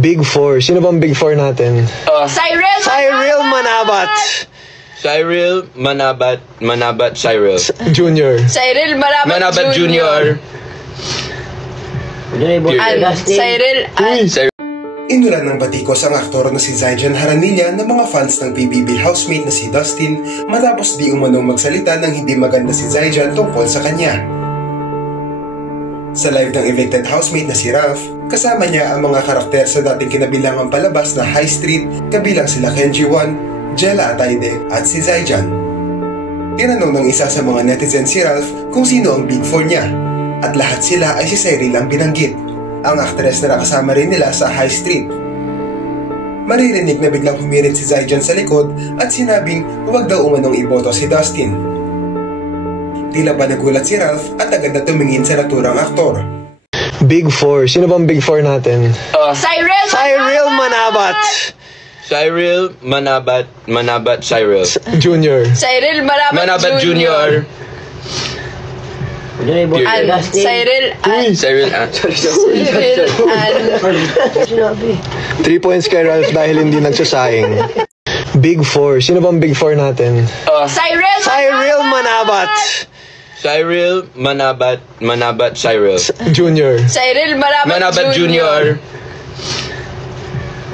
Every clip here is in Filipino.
Big Four. Sino bang Big Four natin? Cyril Manabat. Cyril Manabat Cyril. Junior. Cyril Manabat Junior. Cyril Inulan ng batikos ang aktor na si Zyjan Haranilla ng mga fans ng PBB housemate na si Dustin matapos di umanong magsalita ng hindi maganda si Zyjan tungkol sa kanya. Sa live ng evicted housemate na si Ralph, kasama niya ang mga karakter sa dating kinabilangang palabas na High Street kabilang sila Kenji Won, Jella Ataide at si Zyjan. Tinanong ng isa sa mga netizen si Ralph kung sino ang Big Four niya at lahat sila ay si Cyril ang binanggit, ang aktres na nakasama rin nila sa High Street. Maririnig na biglang humirit si Zyjan sa likod at sinabing huwag daw umanong iboto si Dustin. Tila ba nagulat si Ralph at agad na tumingin sa naturang aktor. Big Four. Sino bang Big Four natin? Cyril Manabat. Cyril Manabat Cyril. Junior. Cyril Manabat Junior. Cyril 3 points kay Ralph dahil hindi nagsasaing. Big Four. Sino bang Big Four natin? Cyril Manabat. Cyril Manabat Cyril. Junior. Cyril Manabat Junior.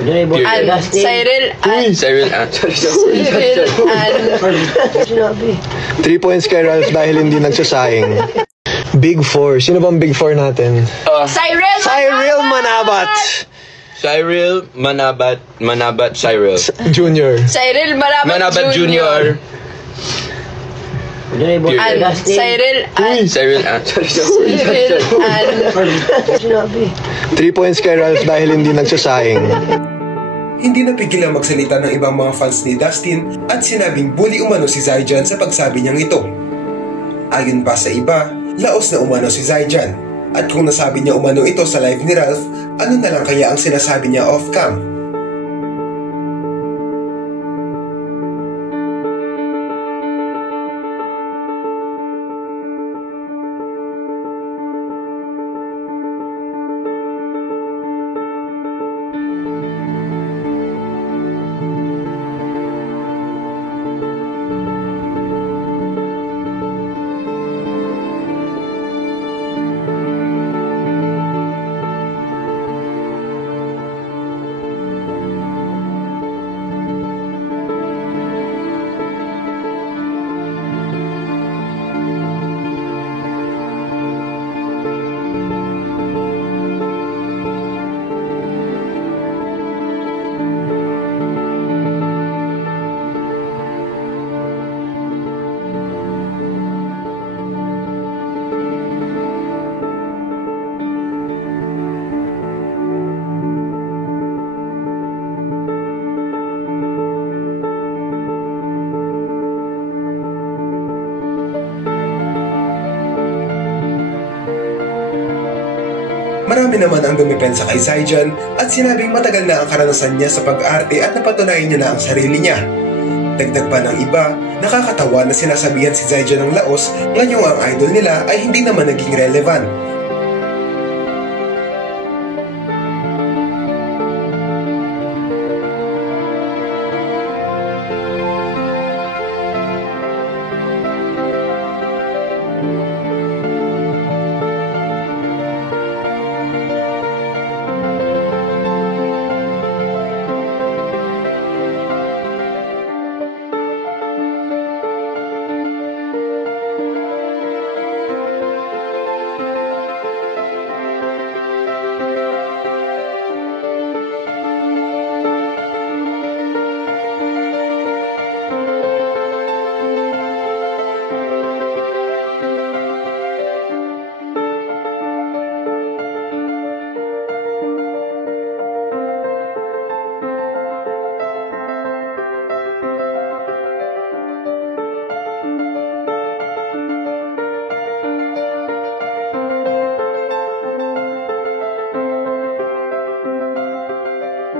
Cyril 3 points kay Ralph dahil hindi nagsasaing. Big Four. Sino bang Big Four natin? Cyril Manabat. Cyril Manabat Cyril. Junior. Cyril Manabat Junior. Cyril 3 points kay Ralph dahil hindi nagsasaing. Hindi napigil ang magsalita ng ibang mga fans ni Dustin at sinabing bully umano si Zyjan sa pagsabi niyang ito. Ayon pa sa iba, laos na umano si Zyjan. At kung nasabi niya umano ito sa live ni Ralph, ano na lang kaya ang sinasabi niya off-cam? Marami naman ang dumipensa kay Zyjan at sinabing matagal na ang karanasan niya sa pag-arte at napatunayan niya na ang sarili niya. Dagdag pa ng iba, nakakatawa na sinasabihan si Zyjan ng laos ngayong ang idol nila ay hindi naman naging relevant.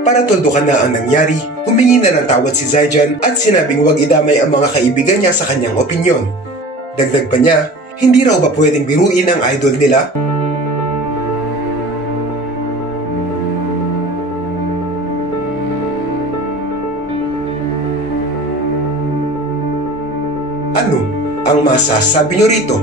Para tuldukan na ang nangyari, humingi na ng tawad si Zyjan at sinabing huwag idamay ang mga kaibigan niya sa kanyang opinyon. Dagdag pa niya, hindi raw ba pwedeng biruin ang idol nila? Ano ang masasabi nyo rito?